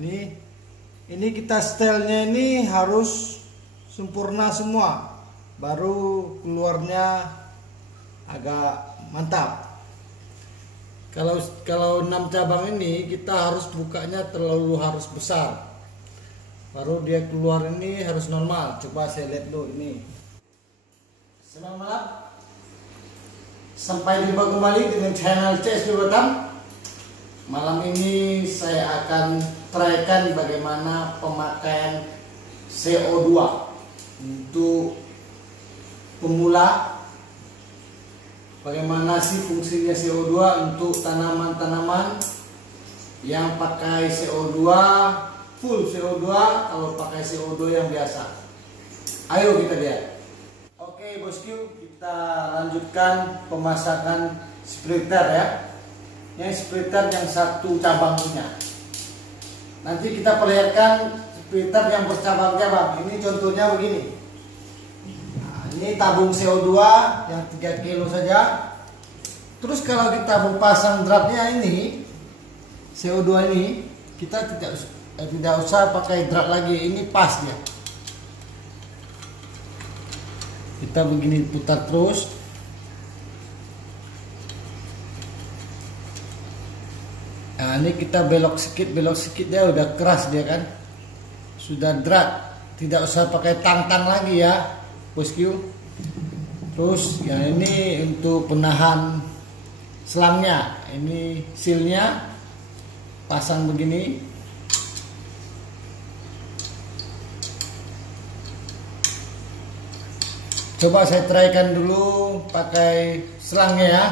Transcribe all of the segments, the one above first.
ini kita setelnya ini harus sempurna semua, baru keluarnya agak mantap. Kalau 6 cabang ini kita harus bukanya harus besar, baru dia keluar ini harus normal. Coba saya lihat dulu ini. Selamat malam, sampai jumpa kembali dengan channel CSP Batam. Malam ini saya akan traikan bagaimana pemakaian CO2 untuk pemula. Bagaimana sih fungsinya CO2 untuk tanaman-tanaman yang pakai CO2 full CO2, kalau pakai CO2 yang biasa. Ayo kita lihat. Oke bosku, kita lanjutkan pemasakan splitter ya. Yang splitter yang satu cabangnya. Nanti kita perlihatkan splitter yang bercabang-cabang. Ini contohnya begini. Nah, ini tabung CO2 yang 3 kilo saja. Terus kalau kita mau pasang dratnya ini, CO2 ini, kita tidak usah pakai drat lagi. Ini pas ya. Kita begini putar terus. Nah, ini kita belok sedikit dia udah keras dia kan. Sudah drat, tidak usah pakai tang-tang lagi ya, bosku. Terus yang ini untuk penahan selangnya, ini silnya pasang begini. Coba saya traikan dulu pakai selangnya ya.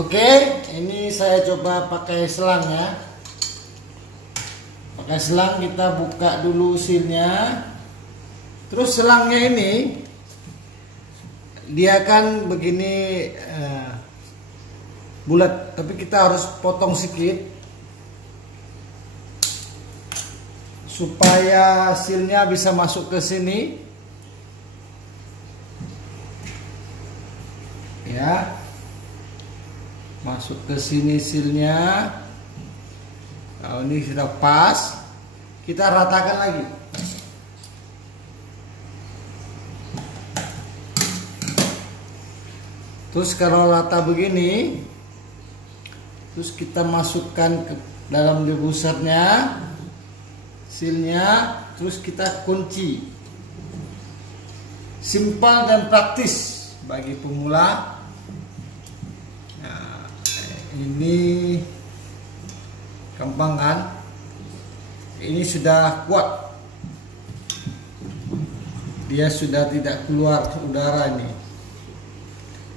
Oke, ini saya coba pakai selang ya. Pakai selang, kita buka dulu silnya. Terus selangnya ini dia kan begini bulat, tapi kita harus potong sedikit supaya silnya bisa masuk ke sini ya. Masuk ke sini silnya. Kalau ini sudah pas, kita ratakan lagi. Terus kalau rata begini, terus kita masukkan ke dalam debusarnya, silnya, terus kita kunci. Simpel dan praktis bagi pemula. Ini gampang kan? Ini sudah kuat. Dia sudah tidak keluar udara ini.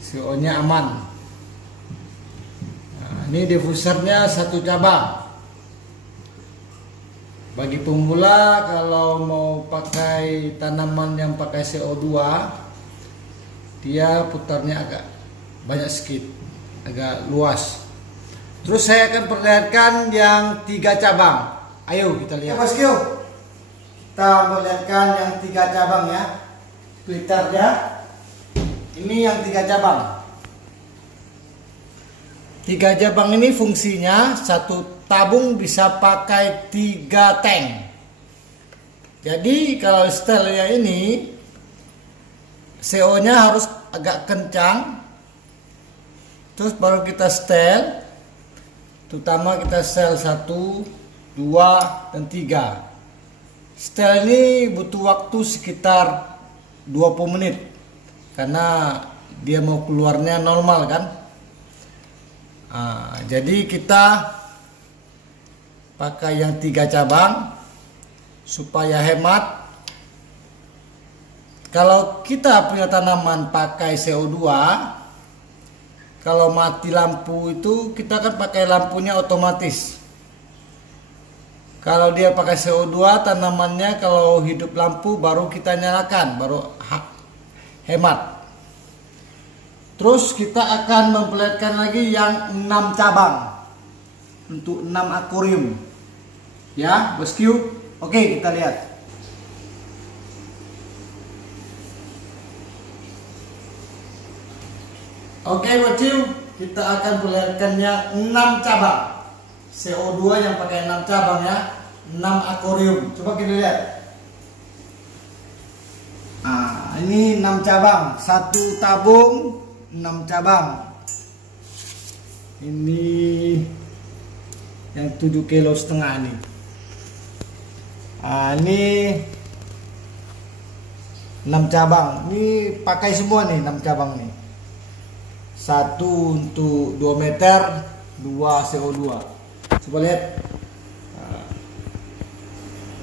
CO-nya aman. Nah, ini diffusernya satu cabang. Bagi pemula kalau mau pakai tanaman yang pakai CO2, dia putarnya agak banyak sedikit, agak luas. Terus saya akan perlihatkan yang 3 cabang. Ayo kita lihat. Oke bosku, kita melihatkan yang 3 cabang ya. Splitternya. Ini yang 3 cabang. 3 cabang ini fungsinya satu tabung bisa pakai 3 tank. Jadi kalau setelnya ini CO-nya harus agak kencang. Terus baru kita setel. Terutama kita setel 1, 2, dan 3. Setel ini butuh waktu sekitar 20 menit. Karena dia mau keluarnya normal kan. Nah, jadi kita pakai yang 3 cabang supaya hemat. Kalau kita punya tanaman pakai CO2, kalau mati lampu itu kita kan pakai lampunya otomatis. Kalau dia pakai CO2 tanamannya, kalau hidup lampu baru kita nyalakan, baru hemat. Terus kita akan memperlihatkan lagi yang 6 cabang untuk 6 akuarium. Ya, bosku. Oke, kita lihat. Oke bosku, kita akan perlihatkannya 6 cabang CO2 yang pakai 6 cabang ya, 6 akuarium. Coba kita lihat. Nah, ini 6 cabang, 1 tabung 6 cabang. Ini yang 7,5 kilo nih. Nah, ini 6 cabang. Ini pakai semua nih 6 cabang nih. 1 untuk 2 meter, 2 CO2. Coba lihat. Nah,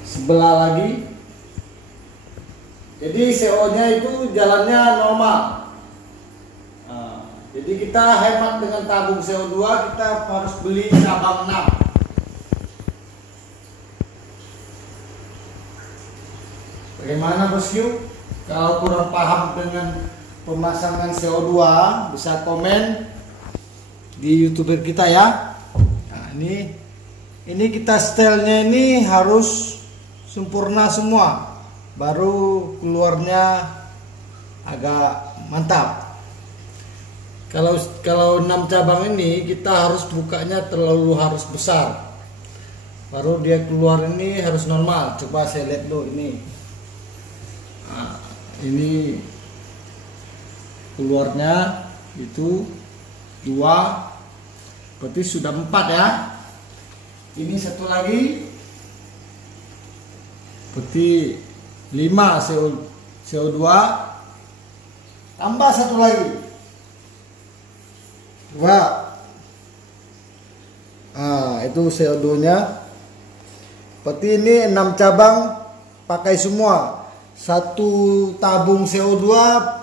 sebelah lagi. Jadi CO nya itu jalannya normal. Nah, jadi kita hemat dengan tabung CO2, kita harus beli cabang 6. Bagaimana bosku? Kalau kurang paham dengan pemasangan CO2 bisa komen di YouTuber kita ya. Nah, ini kita setelnya ini harus sempurna semua, baru keluarnya agak mantap. Kalau 6 cabang ini kita harus bukanya harus besar, baru dia keluar ini harus normal. Coba saya lihat dulu ini. Nah, ini keluarnya itu 2, berarti sudah 4 ya. Ini satu lagi berarti 5 CO2, tambah satu lagi 2. Itu CO2 nya. Berarti ini 6 cabang pakai semua. 1 tabung CO2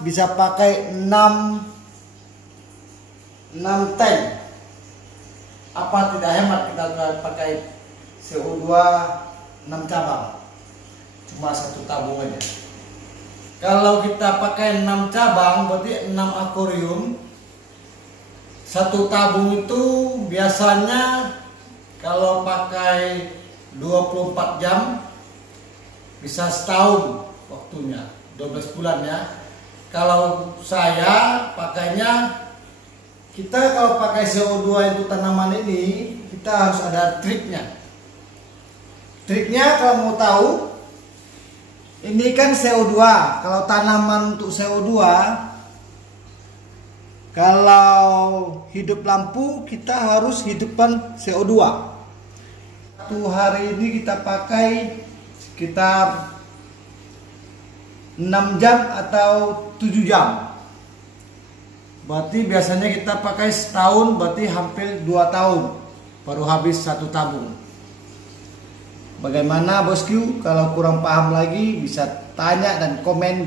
bisa pakai 6 tank. Apa tidak hemat kita pakai CO2 6 cabang, cuma 1 tabung aja. Kalau kita pakai 6 cabang berarti 6 akuarium. 1 tabung itu biasanya kalau pakai 24 jam bisa setahun waktunya, 12 bulan ya. Kalau saya pakainya, kita kalau pakai CO2 itu tanaman ini, kita harus ada triknya. Triknya kalau mau tahu, ini kan CO2. Kalau tanaman untuk CO2, kalau hidup lampu kita harus hidupkan CO2. 1 hari ini kita pakai sekitar 6 jam atau 7 jam. Berarti biasanya kita pakai setahun, berarti hampir 2 tahun baru habis 1 tabung. Bagaimana bosku? Kalau kurang paham lagi bisa tanya dan komen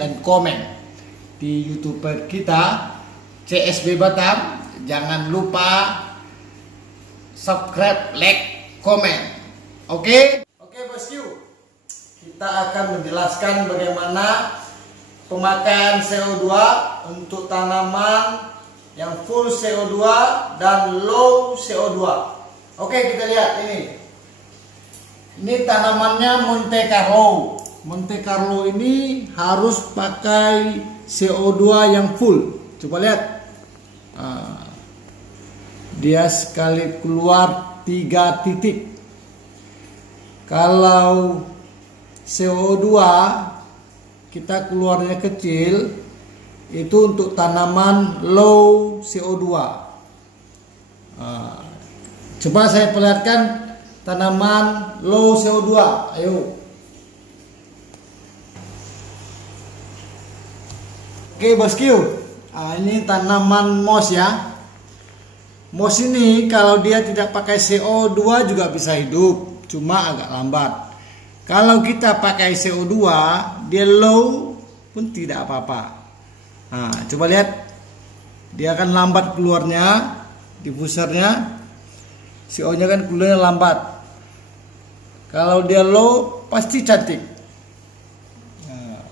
di YouTuber kita CSB Batam. Jangan lupa subscribe, like, komen. Oke bosku, kita akan menjelaskan bagaimana pemakaian CO2 untuk tanaman yang full CO2 dan low CO2. Oke, kita lihat ini. Ini tanamannya Monte Carlo. Monte Carlo ini harus pakai CO2 yang full. Coba lihat. Dia sekali keluar 3 titik. Kalau CO2 kita keluarnya kecil, itu untuk tanaman low CO2. Coba saya perlihatkan tanaman low CO2. Ayo. Oke bosku, ini tanaman moss ya. Moss ini kalau dia tidak pakai CO2 juga bisa hidup, cuma agak lambat. Kalau kita pakai CO2, dia low pun tidak apa-apa. Nah, coba lihat. Dia akan lambat keluarnya, diffusernya. CO-nya kan keluarnya lambat. Kalau dia low, pasti cantik. Nah,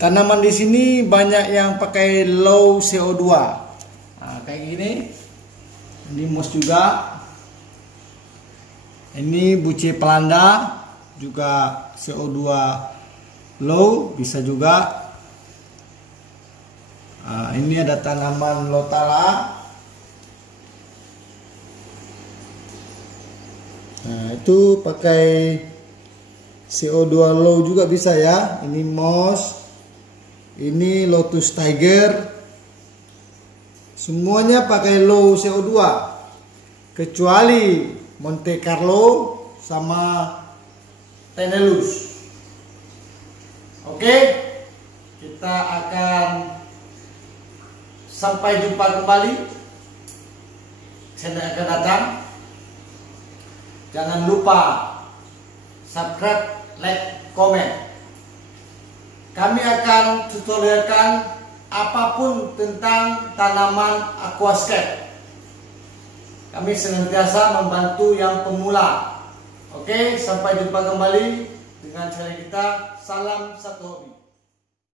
tanaman di sini banyak yang pakai low CO2. Nah, kayak gini. Ini moss juga. Ini buce pelanda juga CO2 low bisa juga. Nah, ini ada tanaman lotala. Nah, itu pakai CO2 low juga bisa ya. Ini moss, ini lotus tiger. Semuanya pakai low CO2 kecuali Monte Carlo sama Tenellus. Oke, kita akan sampai jumpa kembali. Saya akan datang. Jangan lupa subscribe, like, komen. Kami akan tutorialkan apapun tentang tanaman aquascape. Kami senantiasa membantu yang pemula. Oke, sampai jumpa kembali dengan channel kita. Salam satu hobi.